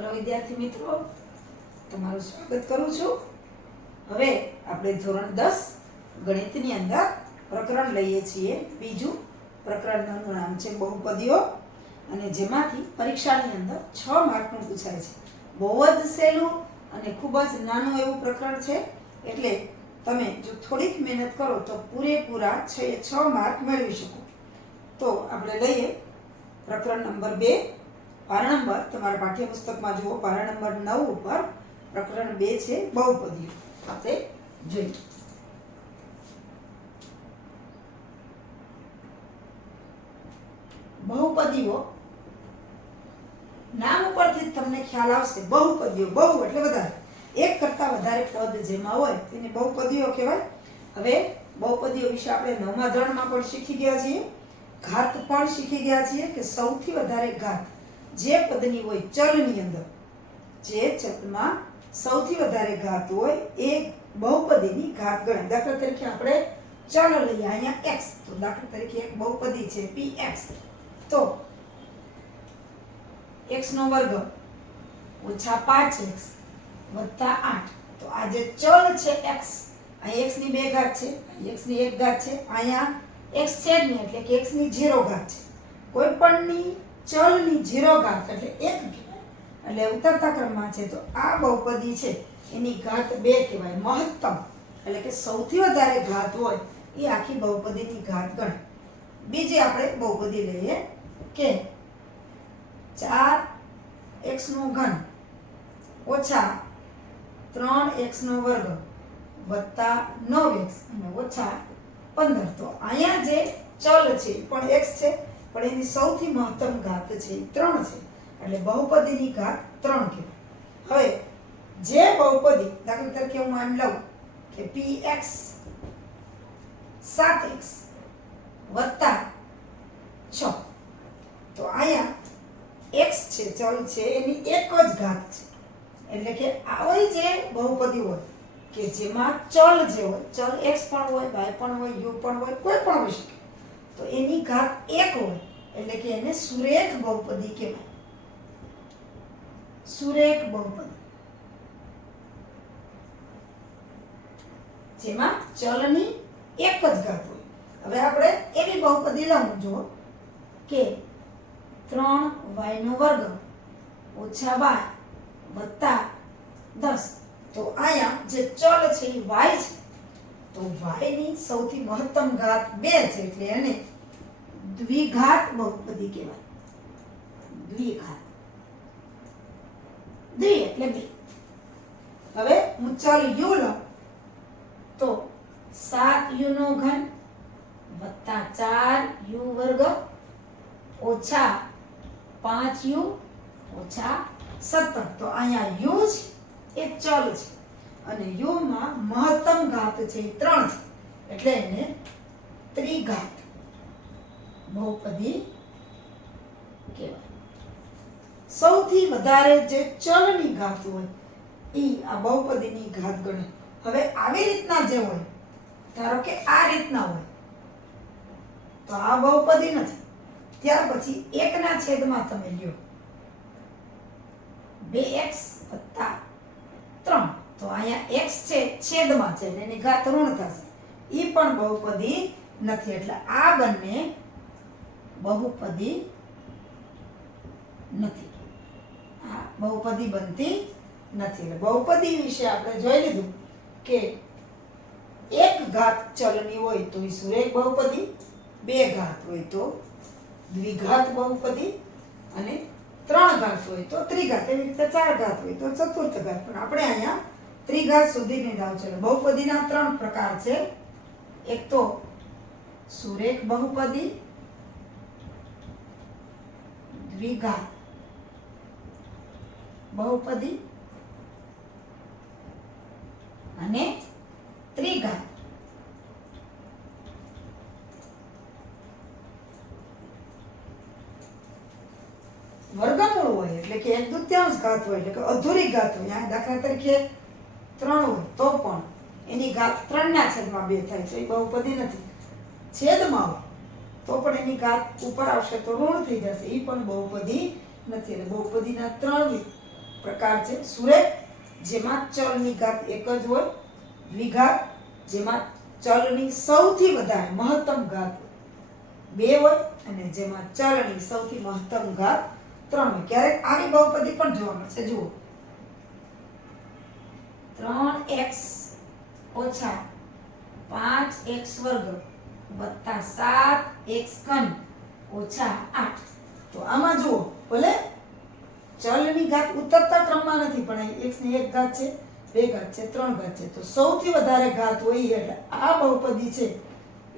Hello વિદ્યાર્થી મિત્રો, તમારું સ્વાગત કરું છું. હવે આપણે ધોરણ 10 ગણિતની અંદર પ્રકરણ લઈએ છીએ. બીજું પ્રકરણનું નામ છે બહુપદીઓ, અને જેમાંથી પરીક્ષાની અંદર 6 માર્કનું પૂછાય છે. બહુ જ સહેલું અને ખૂબ જ નાનું એવું પ્રકરણ છે, એટલે તમે જો થોડીક મહેનત કરો તો પૂરેપૂરા 6 માર્ક મેળવી શકો. તો આપણે લઈએ પ્રકરણ નંબર 2. પારા નંબર તમારા પાઠ્યપુસ્તકમાં જુઓ, પારા નંબર 9 ઉપર પ્રકરણ 2 છે બહુપદીઓ. આપણે જોઈએ. બહુપદીઓ નામ ઉપરથી જ તમને ખ્યાલ આવશે. બહુપદીઓ, બહુ એટલે વધારે, એક કરતા વધારે પદ જેમાં હોય તેને બહુપદીઓ કહેવાય. હવે બહુપદીઓ વિશે આપણે 9મા ધોરણમાં પણ શીખી ગયા છીએ. ઘાત પણ શીખી ગયા છીએ કે સૌથી વધારે ઘાત જે પદની હોય ચલની અંદર, જે ચલમાં સૌથી વધારે ઘાત હોય એ બહુપદીની ઘાત ગણાય. દાખલા તરીકે આપણે ચલ લઈએ, અહીંયા x, તો દાખલા તરીકે એક બહુપદી છે px, તો x નો વર્ગ ઓછા 5x વત્તા 8. તો આ જે ચલ છે x, અહીં x ની 2 ઘાત છે, અહીં x ની 1 ઘાત છે, અહીંયા x છે જ નહીં એટલે કે x ની 0 ઘાત છે. કોઈ પણની ચલની 0 ઘાત એટલે 1 કહેવાય, એટલે ઉતરતા ક્રમમાં છે. તો આ બહુપદી છે એની ઘાત 2 કહેવાય. મહત્તમ એટલે કે સૌથી વધારે ઘાત હોય એ આખી બહુપદીની ઘાત ગણાય. બીજી આપણે બહુપદી લઈએ કે 4x નો ઘન ઓછા 3x નો વર્ગ વત્તા 9x અને ઓછા 15. તો અહીંયા જે ચલ છે પણ x છે, પણ એની સૌથી મહત્તમ ઘાત છે 3 છે, એટલે બહુપદીની ઘાત 3 કહેવાય. હવે જે બહુપદી, દાખલા તરીકે હું આમ લઉં કે px 7x વત્તા 6, તો અહીંયા x છે, ચલ છે, એની એક જ ઘાત છે. એટલે કે આવી જે બહુપદી હોય કે જેમાં ચલ જે હોય, ચલ x પણ હોય, y પણ હોય, u પણ હોય, કોઈ પણ હોઈ શકે, તો એની ઘાત 1 હોય એટલે કે એને સુરેખ બહુપદી કહેવાય. સુરેખ બહુપદી જેમાં ચલની એક જ ઘાત હોય. હવે આપણે એવી બહુપદી લઉં જો કે 3y નો વર્ગ ઓછા y વત્તા 10. તો અહીંયા જે ચલ છે એ y છે, તો y ની સૌથી મહત્તમ ઘાત 2 છે એટલે એને દ્વિઘાત બહુપદી કહેવાય. દ્વિઘાત, દ્વિ એટલે 2. હવે હું ચલ u લઉં તો 7u નો ઘન વત્તા 4u વર્ગ ઓછા 5u ઓછા 17. તો અહીંયા u છે એ ચલ છે અને u માં મહત્તમ ઘાત છે 3 છે, એટલે એને ત્રિઘાત બહુપદી કહેવાય. સૌથી વધારે જે ચલની ઘાત હોય એ આ બહુપદીની ઘાત ગણે. હવે આવી રીતના જે હોય, ધારો કે આ રીતના હોય, તો આ બહુપદી નથી. ત્યાર પછી 1 ના છેદમાં તમે લ્યો 2x વત્તા 3, તો અહીંયા x છે છેદમાં છે એટલે એની ઘાત ઋણ થશે. એ પણ બહુપદી નથી, એટલે આ બંને બહુપદી નથી. આ બહુપદી બનતી નથી. એટલે બહુપદી વિશે આપણે જોઈ લીધું કે એક ઘાત ચલની હોય તો એ સુરેખ બહુપદી, 2 ઘાત હોય તો દ્વિઘાત બહુપદી, અને 3 ઘાત હોય તો ત્રિઘાત, એવી રીતે 4 ઘાત હોય તો ચતુર્થ ઘાત. પણ આપણે અહીંયા ત્રિઘાત સુધીની લાવ છે. બહુપદીના 3 પ્રકાર છે. એક તો સુરેખ બહુપદી, દ્વિઘાત બહુપદી અને ત્રિઘાત. વર્ગમૂળ હોય એટલે કે 1/2 ઘાત હોય એટલે કે અધૂરી ઘાત હોય. આ દાખલા તરીકે 3 હોય તો પણ એની ઘાત 3 ના છેદમાં 2 થાય તો એ બહુપદી નથી. છેદમાં હોય તો પણ એની ઘાત ઉપર આવશે તો ઋણ થઈ જશે, એ પણ બહુપદી નથી. એટલે બહુપદીના 3 પ્રકાર છે. સુરેખ જેમાં ચલની ઘાત એક જ હોય, દ્વિઘાત જેમાં ચલની સૌથી વધારે મહત્તમ ઘાત 2 હોય અને જેમાં ચલની સૌથી મહત્તમ ઘાત 3 હોય. ક્યારેક આની બહુપદી પણ જોવા મળશે. જુઓ 3x ઓછા 5x વર્ગ વત્તા 7x ઘન ઓછા 8. તો આમાં જુઓ ભલે ચલની ઘાત ઉતરતા ક્રમમાં નથી પણ અહીં x ની 1 ઘાત છે, 2 ઘાત છે, 3 ઘાત છે. તો સૌથી વધારે ઘાત હોય એટલે આ બહુપદી છે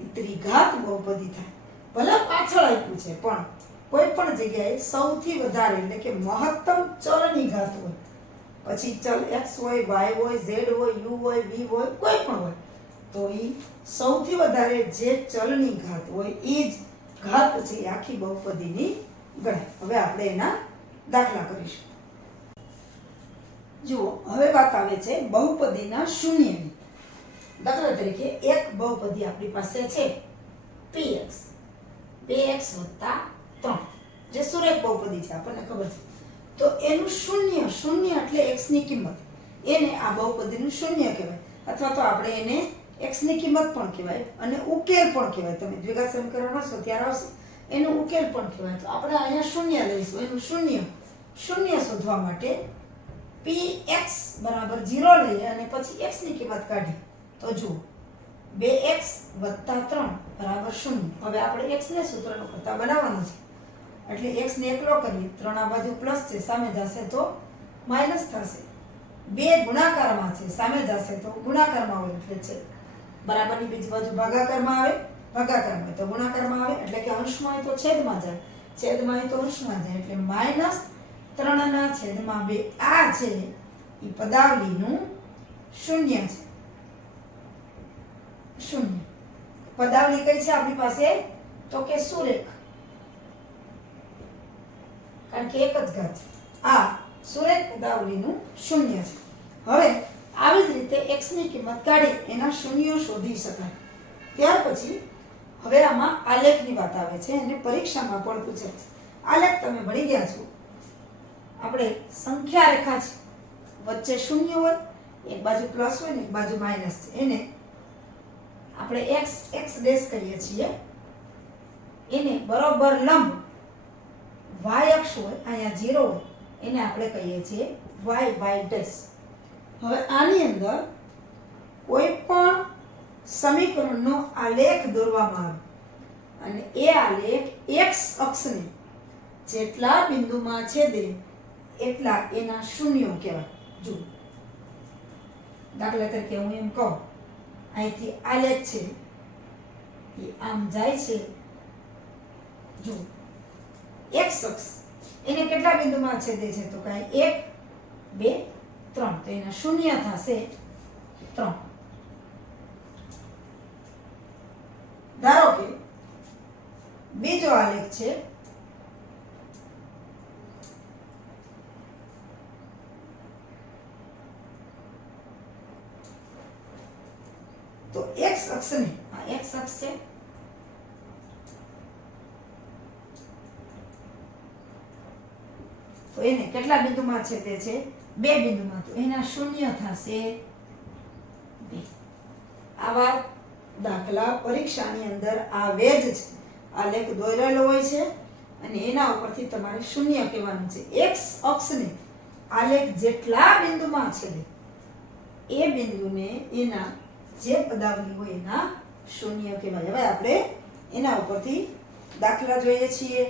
એ ત્રિઘાત બહુપદી થાય. ભલે પાછળ આપ્યું છે પણ કોઈ પણ જગ્યાએ સૌથી વધારે એટલે કે મહત્તમ ચલની ઘાત હોય. પછી ચલ x હોય, y હોય, z હોય, u હોય, v હોય, કોઈ પણ હોય તો એ સૌથી વધારે જે ચલની ઘાત હોય એ જ ઘાત છે એ આખી બહુપદીની ગણાય. હવે આપણે એના દાખલા કરીશું. જુઓ હવે વાત આવે છે બહુપદીના શૂન્યની. દાખલા તરીકે એક બહુપદી આપણી પાસે છે px 2x + 3 જે સુરેખ બહુપદી છે, આપણને ખબર છે. તો એનું શૂન્ય, શૂન્ય એટલે x ની કિંમત, એને આ બહુપદીનું શૂન્ય કહેવાય અથવા તો આપણે એને x ની કિંમત પણ કહેવાય અને ઉકેલ પણ કહેવાય. તમે દ્વિઘાત સમીકરણ વાંચો ત્યારે આવશે એનો ઉકેલ પણ કહેવાય. તો આપણે અહીંયા શૂન્ય લઈશું. એનું શૂન્ય શોધવા માટે px બરાબર 0 લઈએ અને પછી x ની કિંમત કાઢી તો જુઓ 2x + 3 બરાબર 0. હવે આપણે x ને સૂત્રનો કરતા બનાવવાનો છે એટલે x ને એકલો કરીએ, 3 આ બાજુ પ્લસ છે સામે જશે તો માઈનસ થશે. 2 ગુણાકારમાં છે સામે જશે તો ગુણાકારમાં હોય એટલે છે. બરાબરની બીજી બાજુ ભાગાકારમાં આવે, ભાગાકારમાં હોય તો ગુણાકારમાં આવે એટલે કે અંશમાં હોય તો છેદમાં જાય, છેદમાં હોય તો અંશમાં જાય એટલે -3/2. આ છે એ પદાવલીનું શૂન્ય છે. શૂન્ય પદાવલી કઈ છે આપણી પાસે તો કે સુરેખ, કારણ કે એક જ ઘાત છે. આ સુરેખ પદાવલીનું શૂન્ય છે. હવે આવી જ રીતે x ની કિંમત કાઢી એના શૂન્યો શોધી શકાય. ત્યાર પછી હવે આમાં આલેખની વાત આવે છે અને પરીક્ષામાં પણ પૂછે છે. આલેખ તમે ભણી ગયા છો. આપણે સંખ્યા રેખા છે, વચ્ચે શૂન્ય હોય, એક બાજુ પ્લસ હોય ને એક બાજુ માઈનસ છે, એને આપણે x ડેશ કહીએ છીએ. એને બરોબર લંબ y અક્ષ હોય, અહીંયા 0 હોય, એને આપણે કહીએ છીએ y ડેશ. હવે આની અંદર કોઈ પણ સમીકરણનો આલેખ દોરવામાં આવે અને એ આલેખ x અક્ષને જેટલા બિંદુમાં છેદે એટલા એના શૂન્યો કહેવાય. જુઓ દાખલા તરીકે હું એમ કહું, અહીંથી આલેખ છે એ આમ જાય છે. જુઓ x અક્ષ એને કેટલા બિંદુમાં છેદે છે તો કાંઈ 1, 2, 3 તો એના શૂન્ય થશે 3. ધારો કે બીજો આલેખ છે તો x અક્ષને, આ x અક્ષ છે, તો એને કેટલા બિંદુમાં છેદે છે 2 બિંદુમાં, તો એના શૂન્ય થશે 2. આવા દાખલા પરીક્ષાની અંદર આવે જ છે. આલેખ દોરેલો હોય છે અને એના ઉપરથી તમારે શૂન્ય કહેવાનું છે. x અક્ષને આલેખ જેટલા બિંદુમાં છેદે એ બિંદુને એના જે પદાવલી હોય એના શૂન્ય કહેવાય. હવે આપણે એના ઉપરથી દાખલા જોઈએ છીએ.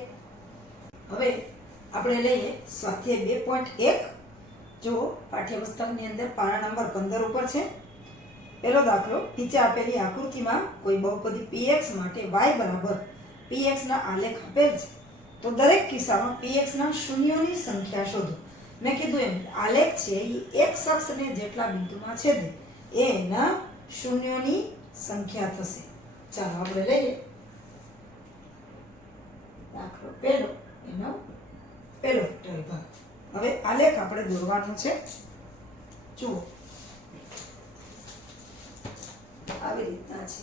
હવે આપણે લઈએ સ્વાધ્યાય 2.1. જો પાઠ્યપુસ્તકની અંદર પાના નંબર 15 ઉપર છે. પહેલો દાખલો, નીચે આપેલી આકૃતિમાં કોઈ બહુપદી px માટે y બરાબર px ના આલેખ આપેલ છે તો દરેક કિસ્સામાં px ના શૂન્યોની સંખ્યા શોધો. મેં કીધું એમ આલેખ છે એ x અક્ષને જેટલા બિંદુમાં છેદે એ એના શૂન્યોની સંખ્યા થશે. ચાલો આપણે લઈએ દાખલો પહેલો, એનો પહેલો વેક્ટર ભાગ. હવે આલેખ આપણે દોરવાનો છે. જુઓ આવી રીતના છે.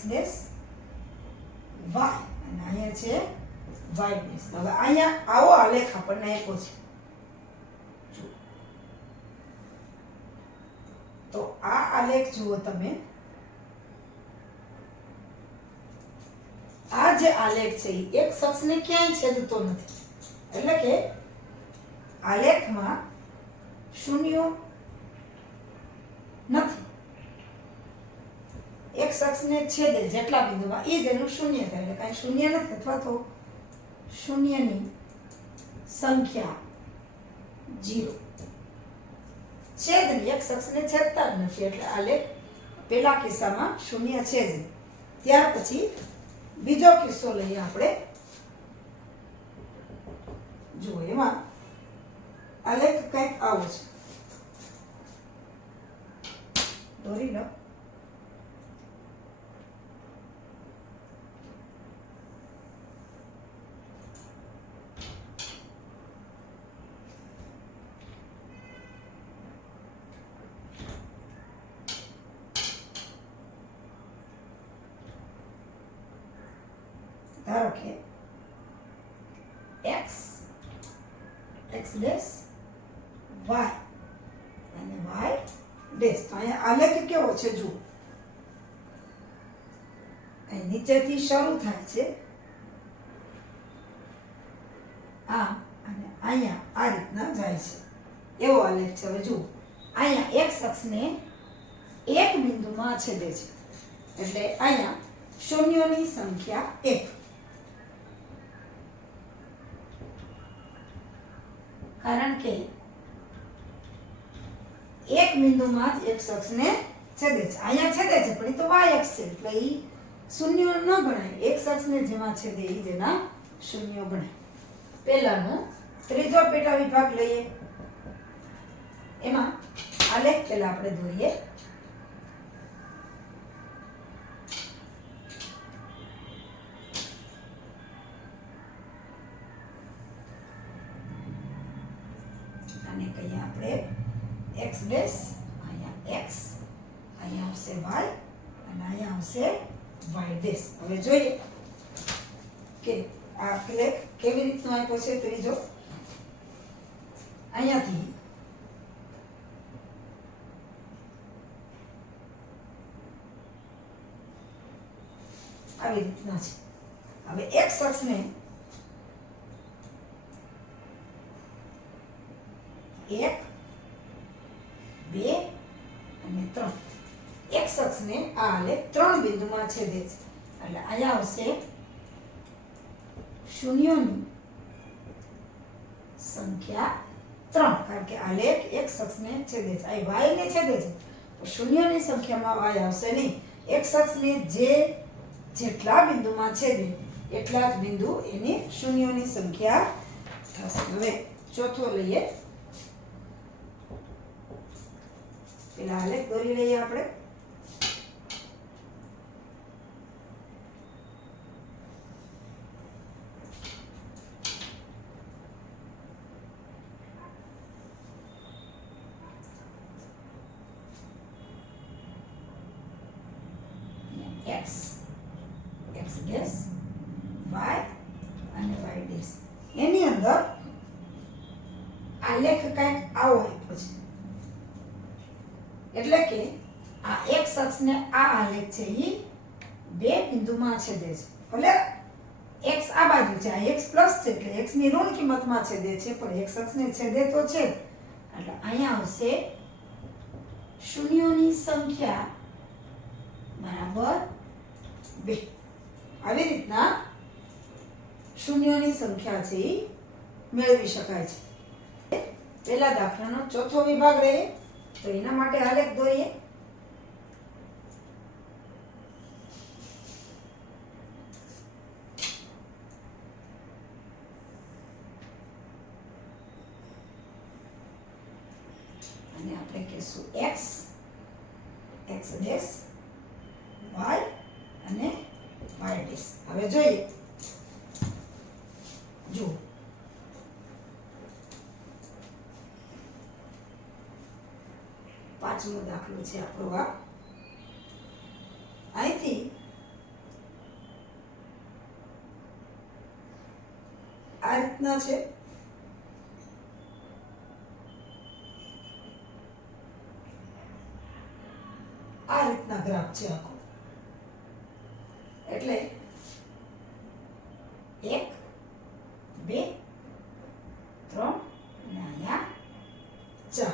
એક્સ ડેશ વાય અને અહીંયા છે વાય ડેશ. હવે અહીંયા આવો આલેખ આપણને આપ્યો છે. તો આ આલેખ જુઓ તમે. આ જે આલેખ છે એ એક અક્ષને ક્યાંય છેદતો નથી, એટલે કે આલેખમાં શૂન્યો નથી. એક અક્ષને છેદે જેટલા બિંદુમાં એ જ એનું શૂન્ય થાય, એટલે કાંઈ શૂન્ય નથી, અથવા તો શૂન્યની સંખ્યા 0. છેદની એક અક્ષને છેદતા જ નથી, એટલે આલેખ પેલા કિસ્સામાં શૂન્ય છે જ. ત્યાર પછી બીજો કિસ્સો લઈએ આપણે. જુઓ, એમાં આલેખ કંઈક આવો છે. દોરી લો. ધારો કે x ડેશ y અને y ડેશ. તો અહીંયા આલેખ કેવો છે જુઓ. અહીં નીચેથી શરૂ થાય છે આ, અને અહીંયા આ રીતના જાય છે, એવો આલેખ છે. હવે જુઓ, અહીંયા x અક્ષને એક બિંદુમાં છેદે છે, એટલે અહીંયા શૂન્યોની સંખ્યા 1. કારણ કે એક બિંદુમાં જ એક અક્ષને છેદે છે. અહીંયા છેદે છે પણ એ તો y અક્ષ છે, એટલે એ શૂન્ય ન ગણાય. એક અક્ષને જેમાં છેદે એ જેના શૂન્ય ગણાય. પહેલાનો ત્રીજો પેટા વિભાગ લઈએ. એમાં આલેખ પહેલા આપણે દોરીએ. અને કહીએ આપણે x ડેશ, અહીંયા x, અહીંયા આવશે y અને અહીંયા આવશે y ડેશ. હવે જોઈએ કે આ આલેખ કેવી રીતનો આપ્યો છે. ત્રીજો અહીંયાથી આવી રીતના છે. હવે x અક્ષને 1, 2 અને 3. એક અક્ષને આ આલેખ 3 બિંદુમાં છેદે છે, એટલે અહીંયા આવશે શૂન્યોની સંખ્યા 3. કારણ કે આલેખ એક અક્ષને છેદે છે, આ y ને છેદે છે, તો શૂન્યની સંખ્યામાં y આવશે નહીં. એક અક્ષને જેટલા બિંદુમાં છેદે એટલા જ બિંદુ એની શૂન્યોની સંખ્યા થશે. હવે ચોથો લઈએ. પેલા આલેખ દોરી લઈએ આપણે. x ડેશ y અને y ડેશ. એની અંદર આલેખ કંઈક આવો આપ્યો છે, એટલે કે આ એક અક્ષને આ આલેખ છે એ બે બિંદુમાં છેદે છે. ભલે x આ બાજુ છે, આ x પ્લસ છે, એટલે x ની ઋણ કિંમતમાં છેદે છે, પણ x અક્ષને છેદે તો છે, એટલે અહીંયા આવશે શૂન્યોની સંખ્યા બરાબર 2. આવી રીતના શૂન્યોની સંખ્યા છે એ મેળવી શકાય છે. પહેલા દાખલાનો ચોથો વિભાગ રહે, તો એના માટે આલેખ દોરીએ. અને આપણે કહીશું x ડેશ y અને y ડેશ. હવે જોઈએ, જુઓ પાંચમો દાખલો છે આપણો આ. અહીંથી રીતના છે. આ રીતના ગ્રાફ છે આખો. એટલે 1 2 3 અને અહીંયા 4.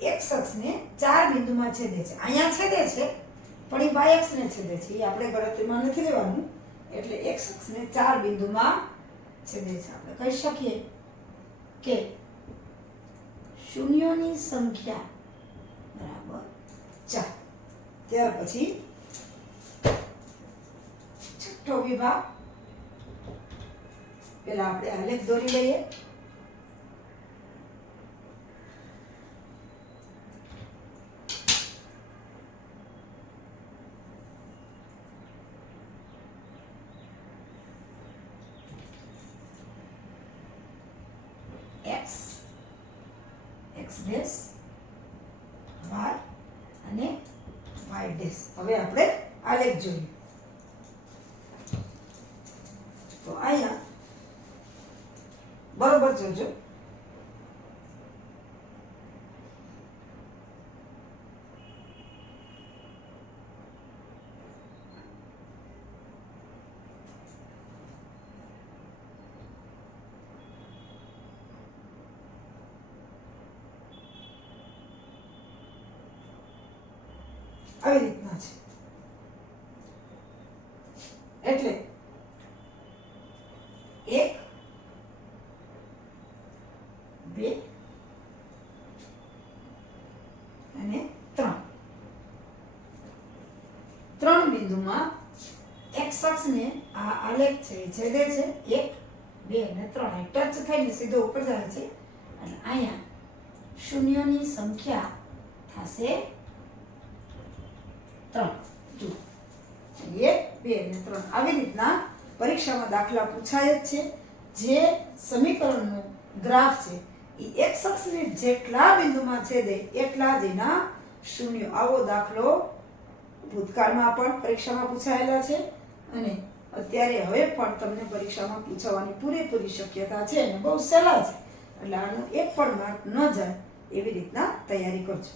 x અક્ષને 4 બિંદુમાં છેદે છે. અહીંયા છેદે છે પણ એ y અક્ષને છેદે છે. એ આપણે ગણતરીમાં નથી લેવાનું. એટલે x અક્ષને 4 બિંદુમાં છેદે છે. આપણે કહી શકીએ કે શૂન્યોની સંખ્યા બરાબર 4. ત્યાર પછી છઠ્ઠો વિભાગ. પહેલા આપણે આલેખ દોરી લઈએ. x x ડેશ y અને y ડેશ. હવે આપણે આલેખ જોઈએ. તો અહીંયા બરોબર જોજો. આવી રીતના છે. એટલે 1 2 અને 3. 3 બિંદુમાં x અક્ષને આ આલેખ છે એ છેદે છે. 1 2 અને 3 એ ટચ થઈને સીધો ઉપર જાય છે. અને અહીંયા શૂન્યોની સંખ્યા થશે 3. જુઓ 1 2 અને 3. આવી રીતના પરીક્ષામાં દાખલા પૂછાય જ છે. જે સમીકરણનો ગ્રાફ છે એ x અક્ષને જેટલા બિંદુમાં છેદે એટલા જ એના શૂન્ય. આવો દાખલો ભૂતકાળમાં પણ પરીક્ષામાં પૂછાયેલા છે અને અત્યારે હવે પણ તમને પરીક્ષામાં પૂછાવાની પૂરેપૂરી શક્યતા છે અને બહુ સહેલા છે. એટલે આનો એક પણ માર્ક ન જાય એવી રીતના તૈયારી કરજો.